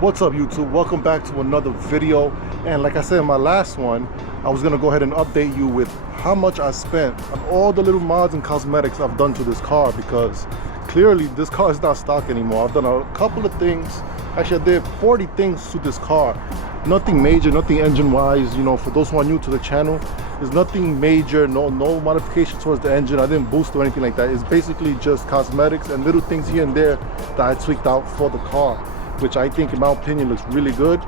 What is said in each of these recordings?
What's up, YouTube? Welcome back to another video. And like I said in my last one, I was gonna go ahead and update you with how much I spent on all the little mods and cosmetics I've done to this car, because clearly this car is not stock anymore. I've done a couple of things. Actually, I did 40 things to this car. Nothing major, nothing engine wise. You know, for those who are new to the channel, there's nothing major, no modification towards the engine. I didn't boost or anything like that. It's basically just cosmetics and little things here and there that I tweaked out for the car, which I think in my opinion looks really good.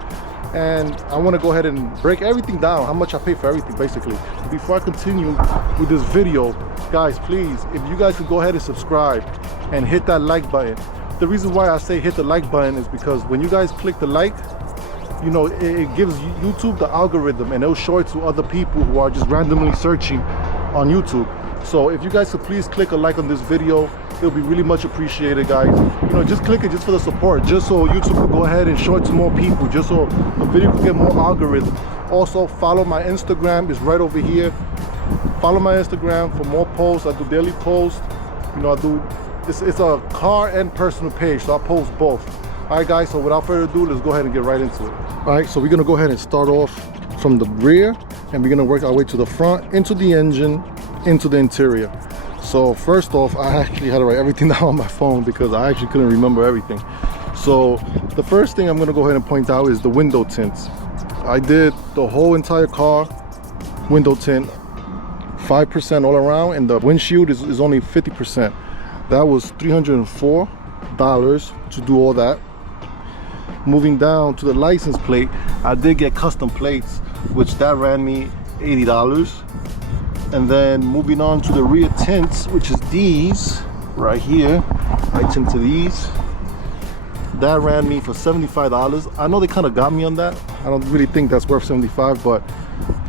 And I want to go ahead and break everything down, how much I paid for everything basically. Before I continue with this video, guys, please, if you guys could go ahead and subscribe and hit that like button. The reason why I say hit the like button is because when you guys click the like, you know, it gives YouTube the algorithm and it'll show it to other people who are just randomly searching on YouTube. So if you guys could please click a like on this video, it'll be really much appreciated, guys. You know, just click it just for the support, just so YouTube could go ahead and show it to more people, just so the video could get more algorithm. Also, follow my Instagram, it's right over here. Follow my Instagram for more posts. I do daily posts. You know, it's a car and personal page, so I post both. All right, guys, so without further ado, let's go ahead and get right into it. All right, so we're gonna go ahead and start off from the rear, and we're gonna work our way to the front, into the engine, into the interior. So first off, I actually had to write everything down on my phone because I actually couldn't remember everything. So the first thing I'm gonna go ahead and point out is the window tints. I did the whole entire car window tint, 5% all around, and the windshield is only 50%. That was $304 to do all that. Moving down to the license plate, I did get custom plates, which that ran me $80. And then moving on to the rear tints, which is these right here, I tinted these. That ran me for $75. I know they kind of got me on that. I don't really think that's worth $75, but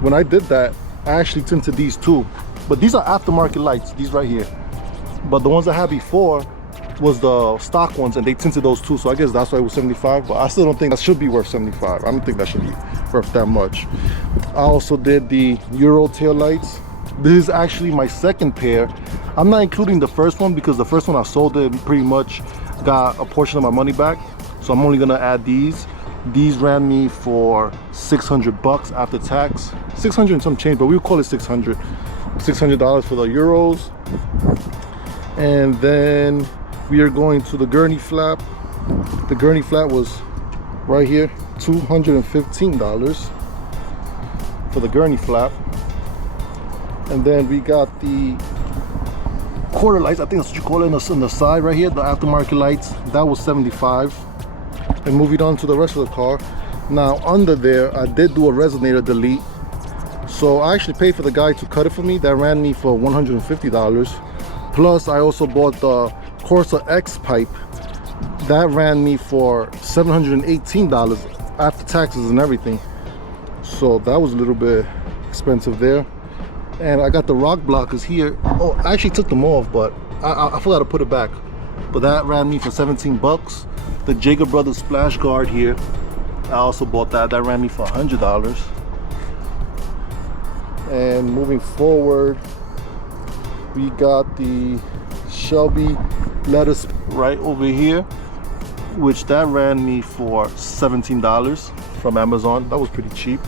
when I did that, I actually tinted these too. But these are aftermarket lights, these right here. But the ones I had before was the stock ones, and they tinted those too, so I guess that's why it was $75. But I still don't think that should be worth $75. I don't think that should be worth that much. I also did the Euro tail lights. This is actually my second pair. I'm not including the first one because the first one I sold it, pretty much got a portion of my money back, so I'm only gonna add these. These ran me for $600 after tax, 600 and some change, but we'll call it $600 for the Euros. And then we are going to the gurney flap. The gurney flap was right here, $215 for the gurney flap. And then we got the quarter lights, I think that's what you call it, on the side right here, the aftermarket lights. That was $75. And moving on to the rest of the car. Now under there, I did do a resonator delete. So I actually paid for the guy to cut it for me. That ran me for $150. Plus I also bought the Corsa X pipe. That ran me for $718 after taxes and everything. So that was a little bit expensive there. And I got the rock blockers here. Oh, I actually took them off, but I forgot to put it back. But that ran me for $17. The Jacob Brothers splash guard here, I also bought that. That ran me for $100. And moving forward, we got the Shelby lettuce right over here, which that ran me for $17 from Amazon. That was pretty cheap.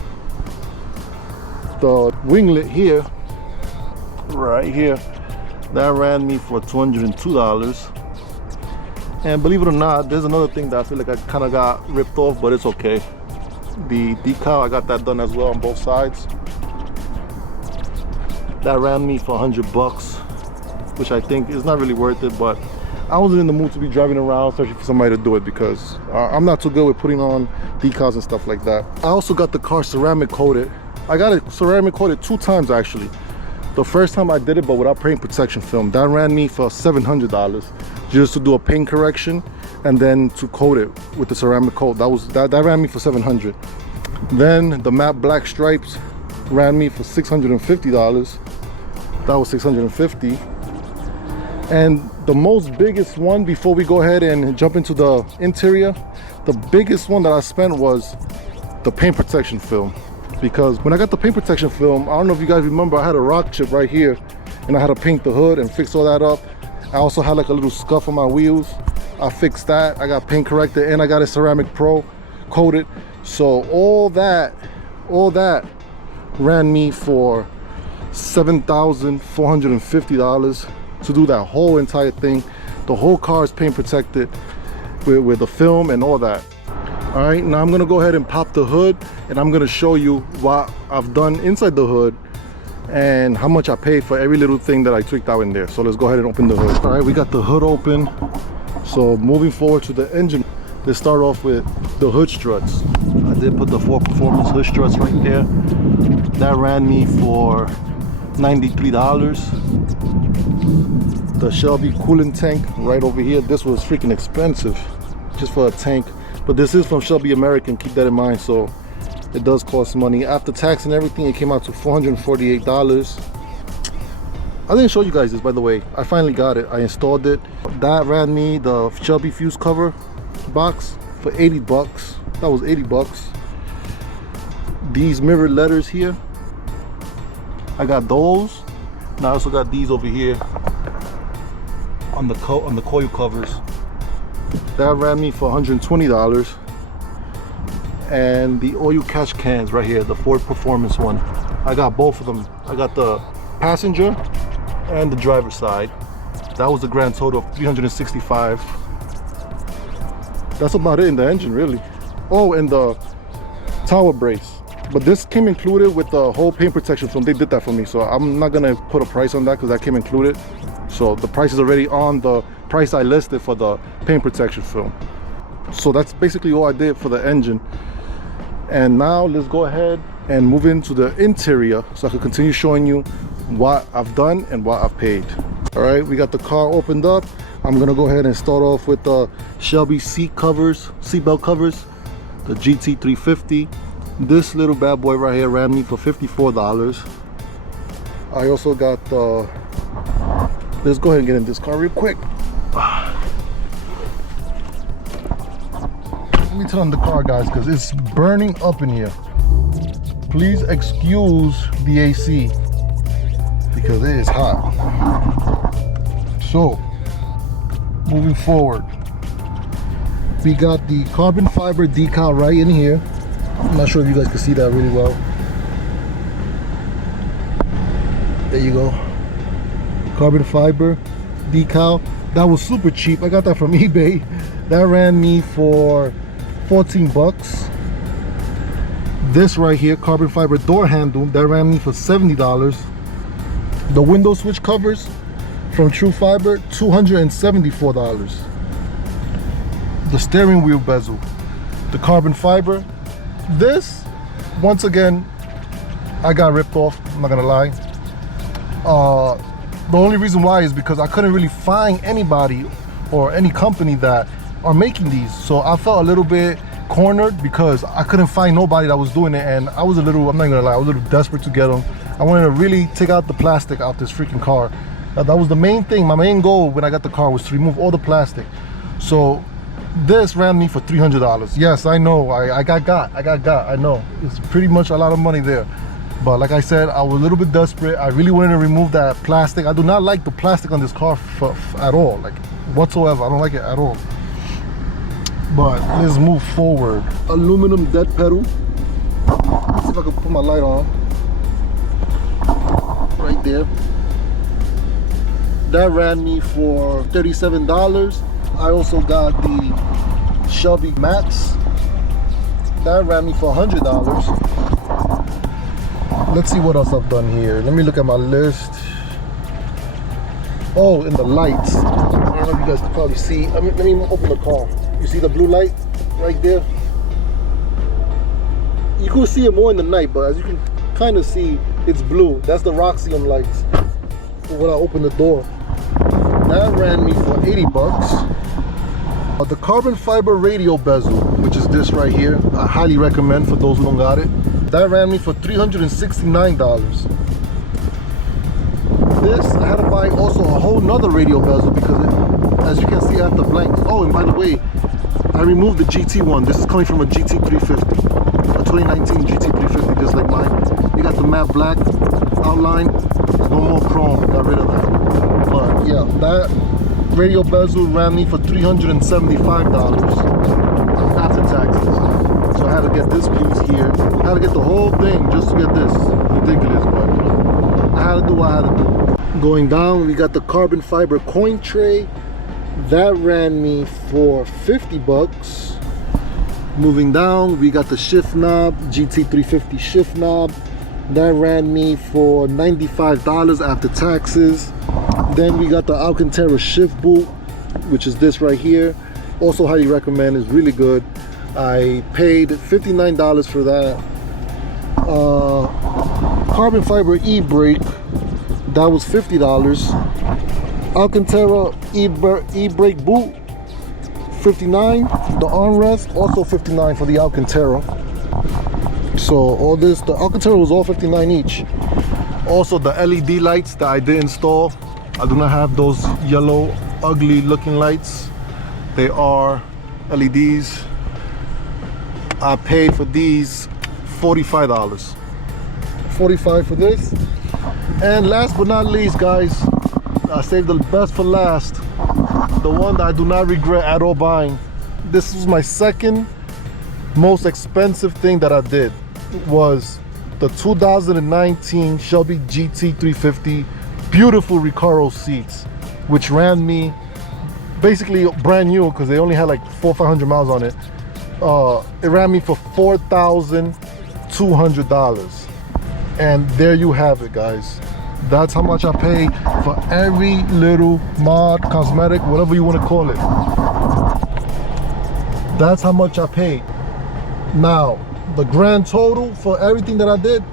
The winglet here, right here, that ran me for $202. And believe it or not, there's another thing that I feel like I kind of got ripped off, but it's okay. The decal, I got that done as well on both sides. That ran me for $100, which I think is not really worth it, but I wasn't in the mood to be driving around searching for somebody to do it because I'm not too good with putting on decals and stuff like that. I also got the car ceramic coated. I got it ceramic coated 2 times actually. The first time I did it, but without paint protection film. That ran me for $700 just to do a paint correction and then to coat it with the ceramic coat. That ran me for $700. Then the matte black stripes ran me for $650. That was $650. And the most biggest one, before we go ahead and jump into the interior, the biggest one that I spent was the paint protection film. Because when I got the paint protection film, I don't know if you guys remember, I had a rock chip right here and I had to paint the hood and fix all that up. I also had like a little scuff on my wheels. I fixed that. I got paint corrected and I got a ceramic pro. coated. So all that ran me for $7,450 to do that whole entire thing. The whole car is paint protected with the film and all that. All right, now I'm gonna go ahead and pop the hood, and I'm gonna show you what I've done inside the hood and how much I paid for every little thing that I tweaked out in there. So let's go ahead and open the hood. All right, we got the hood open. So moving forward to the engine, let's start off with the hood struts. I did put the 4 Performance hood struts right there. That ran me for $93. The Shelby coolant tank right over here, this was freaking expensive just for a tank, but this is from Shelby American, keep that in mind. So it does cost money. After tax and everything, it came out to $448. I didn't show you guys this, by the way. I finally got it. I installed it. That ran me the Shelby fuse cover box for 80 bucks. That was 80 bucks. These mirrored letters here, I got those. And I also got these over here on the coil covers. That ran me for $120. And the oil catch cans right here, the Ford Performance one, I got both of them. I got the passenger and the driver side. That was the grand total of $365. That's about it in the engine, really. Oh, and the tower brace, but this came included with the whole paint protection film. They did that for me, so I'm not gonna put a price on that because that came included. So the price is already on the price I listed for the paint protection film. So that's basically all I did for the engine. And now let's go ahead and move into the interior so I can continue showing you what I've done and what I've paid. All right, we got the car opened up. I'm gonna go ahead and start off with the Shelby seatbelt covers, the GT350. This little bad boy right here ran me for $54. I also got the, let's go ahead and get in this car real quick. Let me turn on the car, guys, because it's burning up in here. Please excuse the AC because it is hot. So moving forward, we got the carbon fiber decal right in here. I'm not sure if you guys can see that really well. There you go. Carbon fiber decal. That was super cheap. I got that from eBay. That ran me for 14 bucks. This right here, carbon fiber door handle, that ran me for $70. The window switch covers from True Fiber, $274. The steering wheel bezel, the carbon fiber. This, once again, I got ripped off, I'm not gonna lie. The only reason why is because I couldn't really find anybody or any company that are making these. So I felt a little bit cornered because I couldn't find nobody that was doing it, and I was a little, I'm not gonna lie, I was a little desperate to get them. I wanted to really take out the plastic out this freaking car. That was the main thing. My main goal when I got the car was to remove all the plastic. So this ran me for $300. Yes, I know, I got got. I know it's pretty much a lot of money there, but like I said, I was a little bit desperate. I really wanted to remove that plastic. I do not like the plastic on this car at all, like whatsoever. I don't like it at all. But let's move forward. Aluminum dead pedal. Let's see if I can put my light on. Right there. That ran me for $37. I also got the Shelby mats. That ran me for $100. Let's see what else I've done here. Let me look at my list. Oh, and the lights. I don't know if you guys can probably see. Let me open the car. You see the blue light right there? You can see it more in the night, but as you can kind of see, it's blue. That's the Roxium lights. So when I open the door, that ran me for 80 bucks. The carbon fiber radio bezel, which is this right here, I highly recommend for those who don't got it. That ran me for $369. This, I had to buy also a whole nother radio bezel because as you can see, I have the blanks. Oh, and by the way, I removed the GT one. This is coming from a GT350, a 2019 GT350, just like mine. You got the matte black outline, no more chrome, got rid of that. But yeah, that radio bezel ran me for $375 after taxes. had to get the whole thing just to get this. Ridiculous, but you know, I had to do what I had to do. Going down, we got the carbon fiber coin tray. That ran me for 50 bucks. Moving down, we got the shift knob, GT350 shift knob. That ran me for $95 after taxes. Then we got the Alcantara shift boot, which is this right here. Also highly recommend, it's really good. I paid $59 for that. Carbon fiber e-brake, that was $50. Alcantara e-brake boot, $59. The armrest, also $59 for the Alcantara. So all this, the Alcantara was all $59 each. Also the LED lights that I did install, I do not have those yellow ugly looking lights. They are LEDs. I paid for these $45. $45 for this. And last but not least, guys, I saved the best for last. The one that I do not regret at all buying. This was my second most expensive thing that I did. Was the 2019 Shelby GT350 beautiful Recaro seats, which ran me basically brand new because they only had like 400 or 500 miles on it. It ran me for $4,200. And there you have it, guys. That's how much I pay for every little mod, cosmetic, whatever you want to call it. That's how much I paid. Now, the grand total for everything that I did,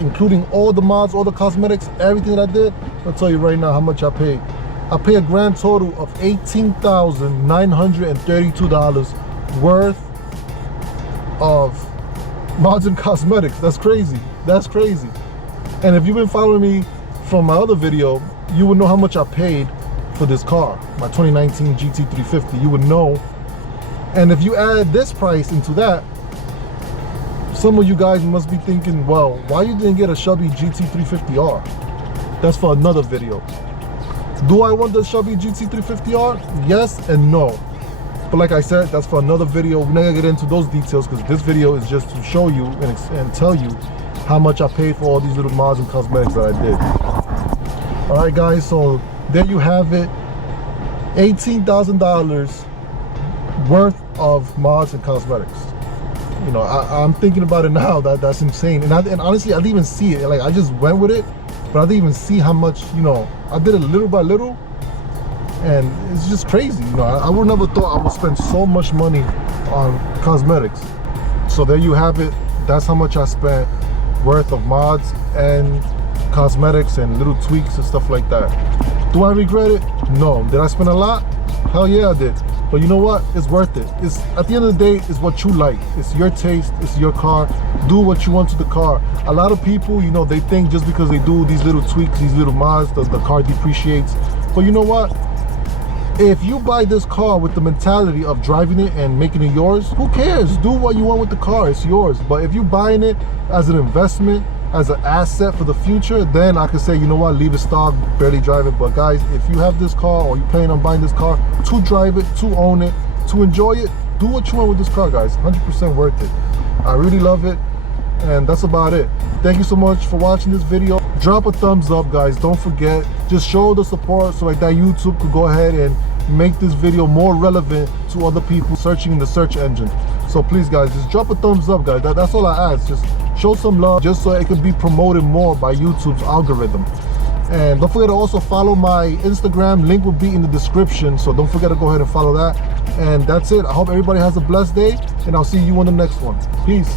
including all the mods, all the cosmetics, everything that I did, I'll tell you right now how much I paid. I paid a grand total of $18,932 worth of mods and cosmetics. That's crazy. That's crazy. And if you've been following me from my other video, you would know how much I paid for this car, my 2019 GT350. You would know. And if you add this price into that, some of you guys must be thinking, well, why you didn't get a Shelby GT350R? That's for another video. Do I want the Shelby GT350R? Yes and no. But like I said, that's for another video. We're not gonna get into those details because this video is just to show you and tell you how much I paid for all these little mods and cosmetics that I did. All right, guys, so there you have it. $18,000 worth of mods and cosmetics. You know, I'm thinking about it now. That's insane. And honestly, I didn't even see it. Like, I just went with it, but I didn't even see how much, you know, I did it little by little. And it's just crazy. You know, I would never thought I would spend so much money on cosmetics. So there you have it. That's how much I spent worth of mods and cosmetics and little tweaks and stuff like that. Do I regret it? No. Did I spend a lot? Hell yeah, I did. But you know what? It's worth it. It's at the end of the day, it's what you like. It's your taste. It's your car. Do what you want to the car. A lot of people, you know, they think just because they do these little tweaks, these little mods, the car depreciates. But you know what? If you buy this car with the mentality of driving it and making it yours, who cares? Do what you want with the car, it's yours. But if you're buying it as an investment, as an asset for the future, then I could say, you know what, leave it stock, barely drive it. But guys, if you have this car or you plan on buying this car to drive it, to own it, to enjoy it, do what you want with this car, guys. 100% worth it. I really love it. And that's about it. Thank you so much for watching this video. Drop a thumbs up, guys. Don't forget, just show the support so like that YouTube could go ahead and make this video more relevant to other people searching in the search engine. So please, guys, just drop a thumbs up, guys. That's all I ask. Just show some love just so it can be promoted more by YouTube's algorithm. And don't forget to also follow my Instagram. Link will be in the description, so don't forget to go ahead and follow that. And that's it. I hope everybody has a blessed day, and I'll see you on the next one. Peace.